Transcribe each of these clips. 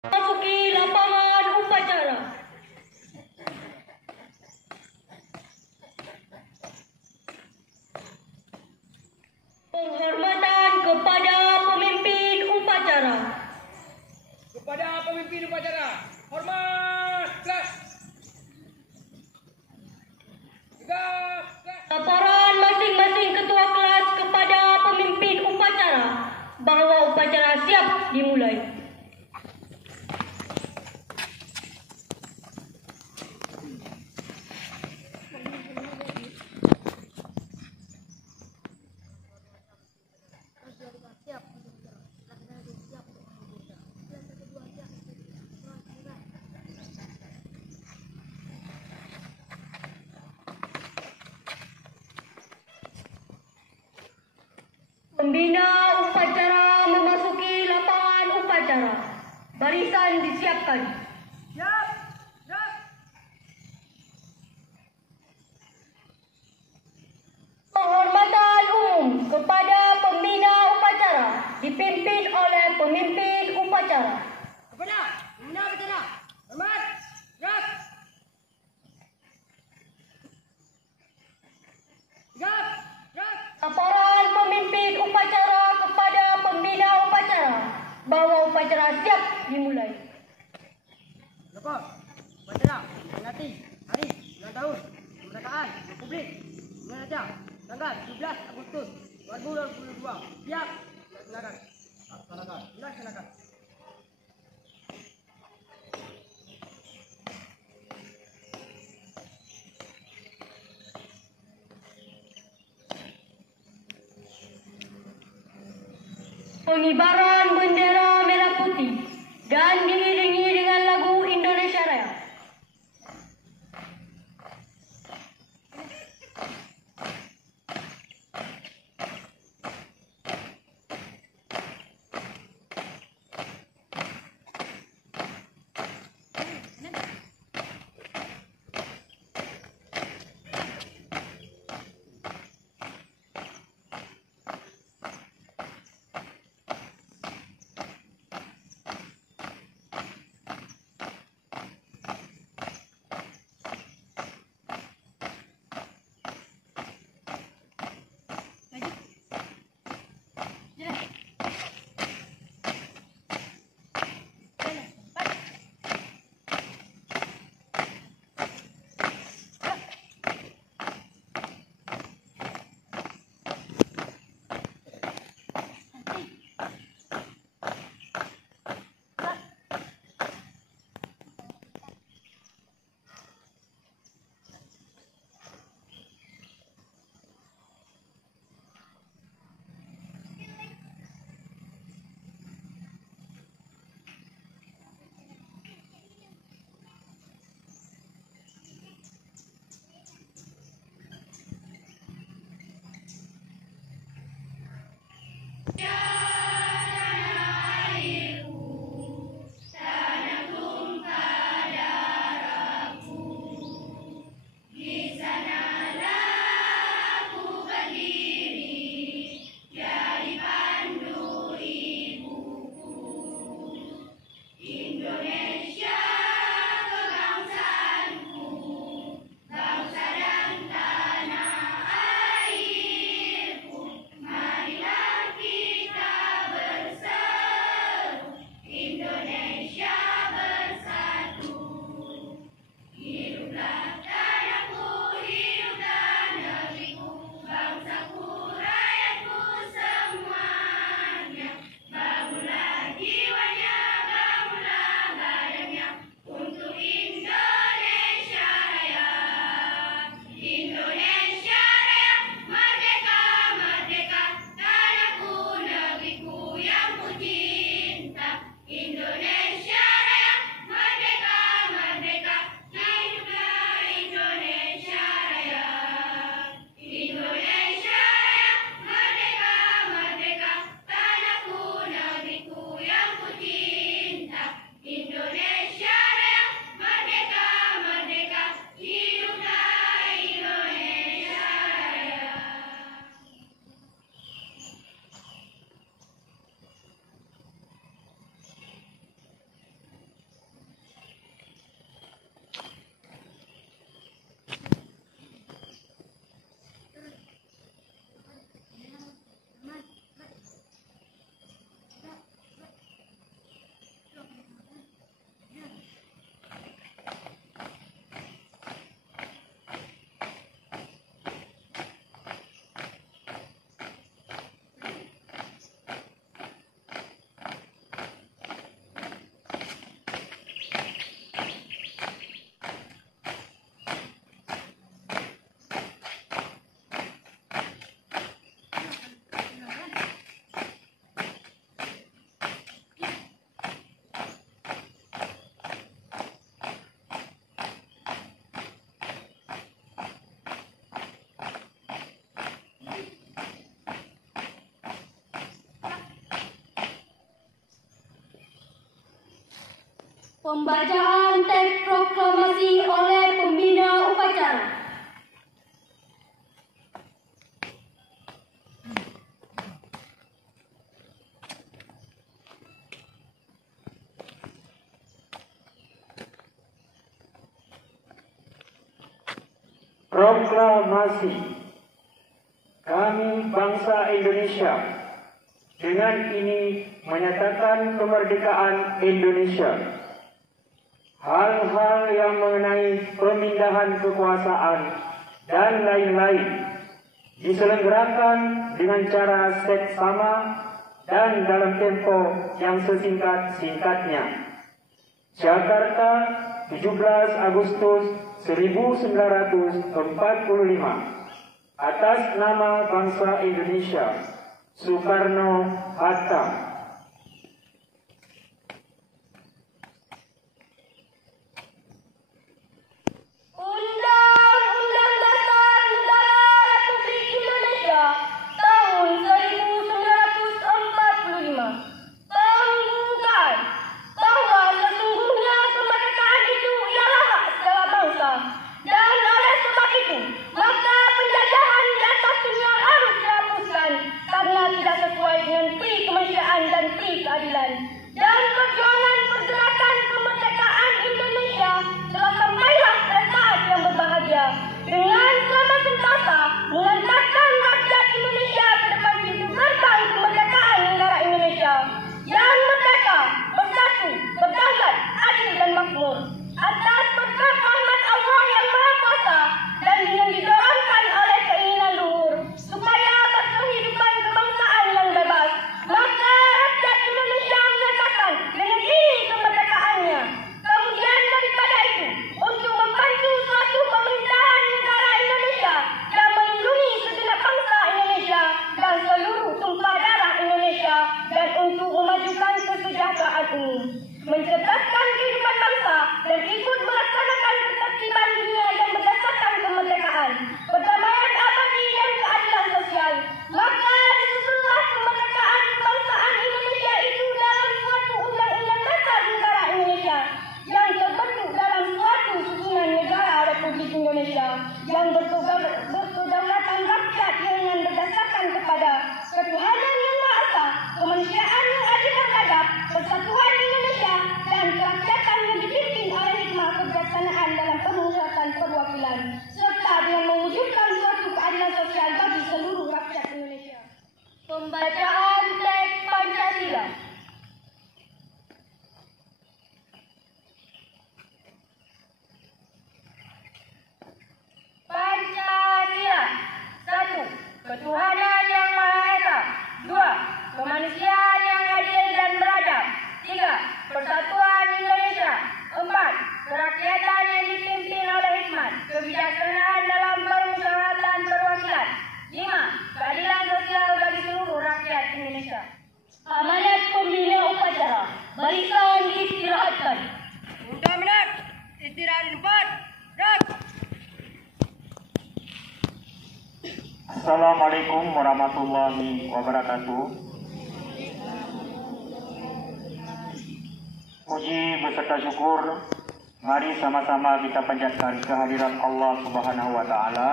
Masuki lapangan upacara. Penghormatan kepada pemimpin upacara. Kepada pemimpin upacara, hormat, kelas. Tegak, kelas. Laporan masing-masing ketua kelas kepada pemimpin upacara bahawa upacara siap dimulai. Pembina upacara memasuki lapangan upacara. Barisan disiapkan. Siap, siap. Penghormatan umum kepada pembina upacara dipimpin oleh pemimpin upacara. Kepada pembina upacara, hormat, kelas. Tegak, kelas. Laporan pemimpin upacara kepada pembina upacara bahawa upacara siap dimulai. Lapor, upacara memperingati Hari Ulang Tahun Kemerdekaan Republik Indonesia tanggal 17 Agustus 2022. Siap dilaksanakan. Dilaksanakan. Pengibaran bendera merah putih dan diiringi dengan lagu Indonesia Raya. Pembacaan teks proklamasi oleh pembina upacara. Proklamasi. Kami bangsa Indonesia dengan ini menyatakan kemerdekaan Indonesia. Hal-hal yang mengenai pemindahan kekuasaan dan lain-lain diselenggarakan dengan cara seksama dan dalam tempo yang sesingkat-singkatnya. Jakarta, 17 Agustus 1945. Atas nama bangsa Indonesia, Soekarno-Hatta. Undang-Undang Dasar Negara Republik Indonesia tahun 1945 mengumumkan bahwa sesungguhnya kemerdekaan itu ialah hak segala bangsa, dan oleh sebab itu maka penjajahan di atas dunia harus dihapuskan karena tidak sesuai dengan pri kemanusiaan dan pri keadilan. Dan perjuangan pergerakan kemerdekaan Indonesia telah sampailah pada saat yang berbahagia dengan selama sentasa mengantarkan rakyat Indonesia ke depan pintu gerbang kemerdekaan negara Indonesia yang merdeka, bersatu, berdaulat, adil dan makmur atas berkat rahmat Allah yang Maha Kuasa dan dengan didorongkan oleh keinginan luhur supaya atas kehidupan kebangsaan yang bebas, maka rakyat Indonesia menyatakan dengan ini kemerdekaannya. Kemudian daripada itu, untuk membantu suatu pemerintahan negara Indonesia yang melindungi segenap bangsa Indonesia dan seluruh tumpah darah Indonesia, dan untuk memajukan kesejahteraan umum, mencerdaskan kehidupan bangsa dan ikut melaksanakan ketertiban dunia yang berdasarkan kemerdekaan, perdamaian abadi dan keadilan sosial, maka disusunlah kemerdekaan kebangsaan Indonesia itu dalam suatu undang-undang dasar negara Indonesia yang terbentuk dalam suatu susunan negara Republik Indonesia yang berkedaulatan rakyat dengan berdasarkan kepada ketuhanan yang Maha Esa, kemanusiaan yang adil dan adab, persatuan Indonesia, dan kerakyatan yang dipimpin oleh hikmah kebijaksanaan dalam pemusatan perwakilan, serta dengan mewujudkan suatu keadilan sosial bagi seluruh rakyat Indonesia. Pembacaan teks Pancasila. Pancasila. 1. Ketuhanan yang Maha Esa. 2. Kemanusiaan yang adil dan beradab. 3. Persatuan Indonesia. 4. Kerakyatan yang dipimpin oleh hikmat kebijaksanaan dalam permusyawaratan perwakilan. 5. Keadilan sosial bagi seluruh rakyat Indonesia. Amanat pembina upacara. Barisan diistirahatkan. 2 menit. Istirahat di tempat. Gerak. Assalamualaikum warahmatullahi wabarakatuh. Puji beserta syukur, mari sama-sama kita panjatkan kehadiran Allah Subhanahu wa Ta'ala.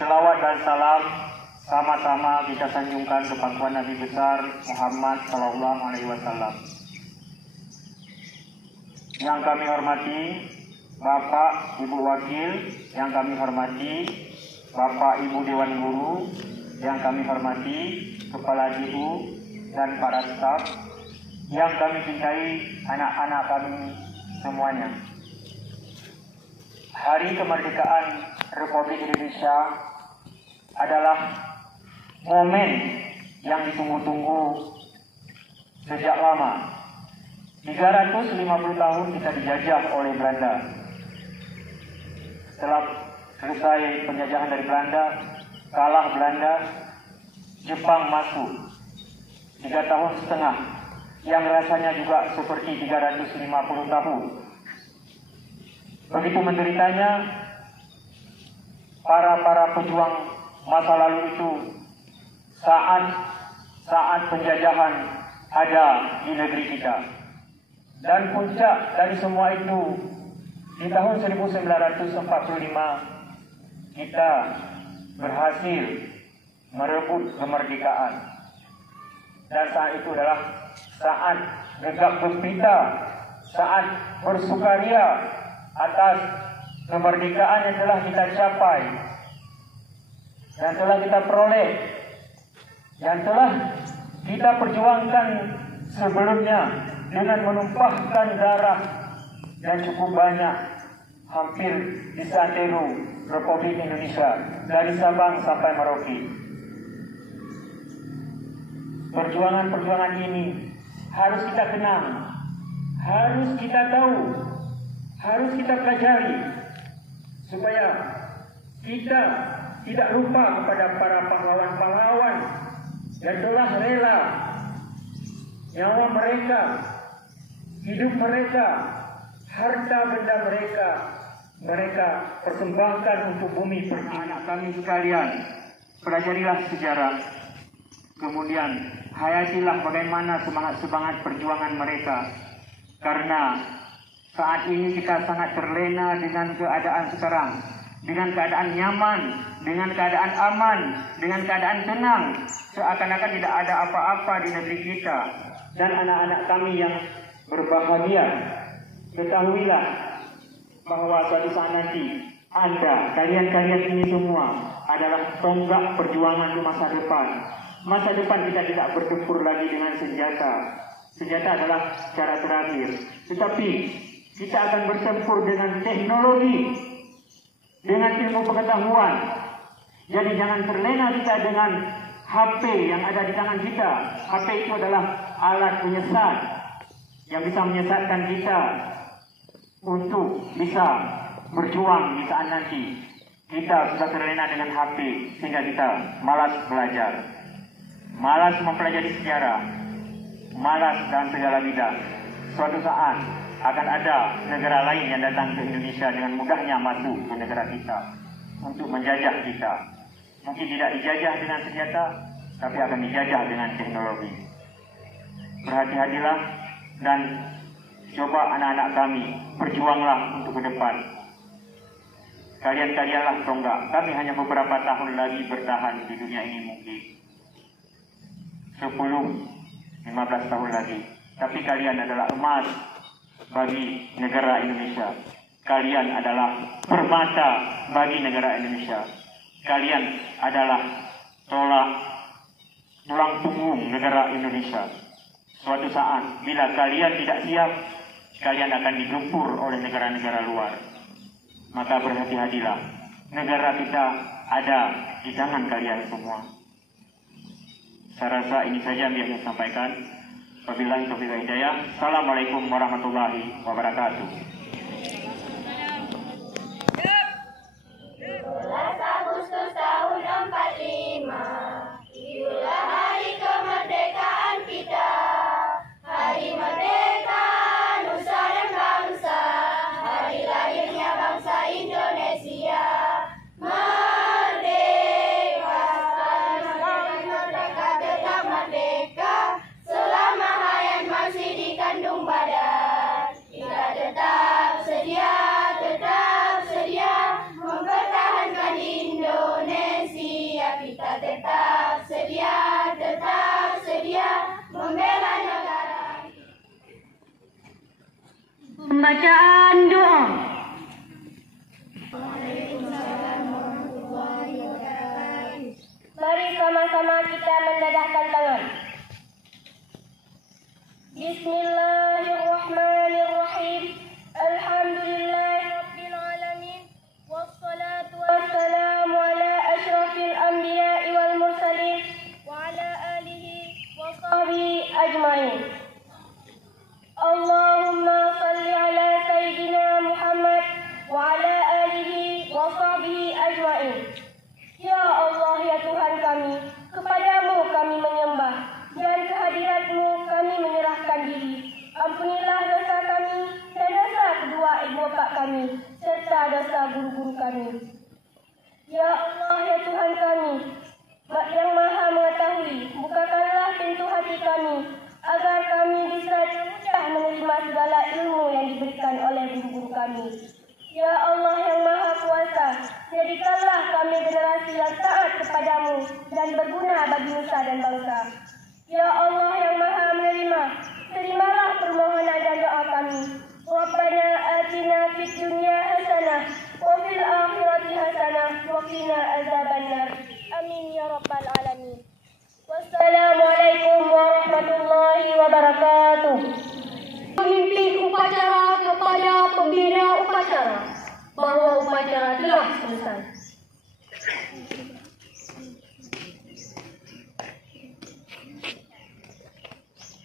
Selawat dan salam sama-sama kita sanjungkan ke pangkuan Nabi besar Muhammad Sallallahu Alaihi Wasallam. Yang kami hormati Bapak Ibu Wakil, yang kami hormati Bapak Ibu Dewan Guru, yang kami hormati Kepala Ibu dan para staf, yang kami cintai anak-anak kami semuanya. Hari Kemerdekaan Republik Indonesia adalah momen yang ditunggu-tunggu sejak lama. 350 tahun kita dijajah oleh Belanda. Setelah selesai penjajahan dari Belanda, kalah Belanda, Jepang masuk 3 tahun setengah, yang rasanya juga seperti 350 tahun. Begitu menderitanya para pejuang masa lalu itu saat penjajahan ada di negeri kita. Dan puncak dari semua itu, di tahun 1945 kita berhasil merebut kemerdekaan. Dan saat itu adalah saat gegap gempita, saat bersukaria atas kemerdekaan yang telah kita capai dan telah kita peroleh, yang telah kita perjuangkan sebelumnya dengan menumpahkan darah dan cukup banyak, hampir di seantero Republik Indonesia dari Sabang sampai Merauke. Perjuangan-perjuangan ini harus kita kenang, harus kita tahu, harus kita pelajari, supaya kita tidak lupa kepada para pahlawan-pahlawan yang telah rela nyawa mereka, hidup mereka, harta benda mereka persembahkan untuk bumi pertiwi. Anak kami sekalian, pelajarilah sejarah, kemudian hayatilah bagaimana semangat-semangat perjuangan mereka. Karena saat ini kita sangat terlena dengan keadaan sekarang, dengan keadaan nyaman, dengan keadaan aman, dengan keadaan tenang, seakan-akan tidak ada apa-apa di negeri kita. Dan anak-anak kami yang berbahagia, ketahuilah bahwa suatu saat nanti Anda, kalian ini semua adalah tonggak perjuangan di masa depan. Masa depan kita tidak bertempur lagi dengan senjata. Senjata adalah cara terakhir. Tetapi kita akan bertempur dengan teknologi, dengan ilmu pengetahuan. Jadi jangan terlena kita dengan HP yang ada di tangan kita. HP itu adalah alat penyesat yang bisa menyesatkan kita untuk bisa berjuang di saat nanti kita sudah terlena dengan HP sehingga kita malas belajar, malas mempelajari sejarah, malas dalam segala bidang. Suatu saat akan ada negara lain yang datang ke Indonesia dengan mudahnya masuk ke negara kita untuk menjajah kita. Mungkin tidak dijajah dengan senjata, tapi akan dijajah dengan teknologi. Berhati-hatilah dan coba anak-anak kami berjuanglah untuk ke depan. Kalian-kalianlah tonggak. Kami hanya beberapa tahun lagi bertahan di dunia ini, mungkin 10-15 tahun lagi. Tapi kalian adalah emas bagi negara Indonesia. Kalian adalah permata bagi negara Indonesia. Kalian adalah tulang punggung negara Indonesia. Suatu saat bila kalian tidak siap, kalian akan digempur oleh negara-negara luar. Maka berhati-hatilah. Negara kita ada di tangan kalian semua. Saya rasa ini saja yang saya sampaikan. Wabillahi taufiq wal hidayah. Assalamualaikum warahmatullahi wabarakatuh. 17 Agustus tahun 45, itulah hari kemerdekaan kita. Hari merdeka nusa dan bangsa, hari lahirnya bangsa Indonesia. Merdeka, merdeka, tetap merdeka, selama hayat masih dikandung badan. Kita tetap sedia mempertahankan Indonesia. Kita tetap sedia membela negara. Pembacaan doa. Mari sama-sama kita mendedahkan tangan. Bismillahirrahmanirrahim. Alhamdulillahirabbil alamin. Wassalatu wassalamu ala asyrafil anbiya'i wal mursalin wa ala alihi wa sahbihi ajmain. Allahumma salli ala sayyidina Muhammad wa ala alihi wa sahbihi ajmain. Ya Allah, ya Tuhan kami, kepadamu kami menyembah, dan kehadirat-Mu kami menyerahkan diri. Ampunilah dosa kami dan dosa kedua ibu bapak kami, serta dosa guru-guru kami. Ya Allah, ya Tuhan kami, yang maha mengetahui, bukakanlah pintu hati kami, agar kami bisa mudah mudah menerima segala ilmu yang diberikan oleh guru-guru kami. Ya Allah yang Maha Kuasa, jadikanlah kami generasi yang taat kepadamu dan berguna bagi nusa dan bangsa. Ya Allah yang Maha Menerima, terimalah permohonan dan doa kami. Rabbana atina fid dunya hasanah wa fil akhirati hasanah wa qina azabannar. Amin ya rabbal alamin. Wassalamualaikum warahmatullahi wabarakatuh. Pemimpin upacara kepada pembina upacara bahwa upacara telah selesai.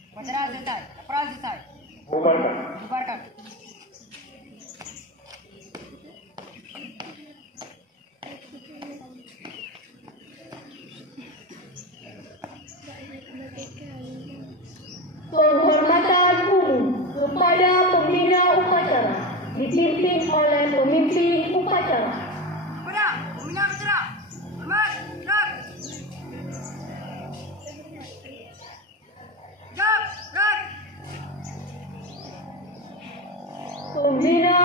Upacara selesai. Laporan selesai. Bubarkan. Bubarkan. Penghormatan umum kepada pembina upacara dipimpin oleh pemimpin upacara. Kepada pembina upacara. Hormat. Gerak. Gerak. Pembina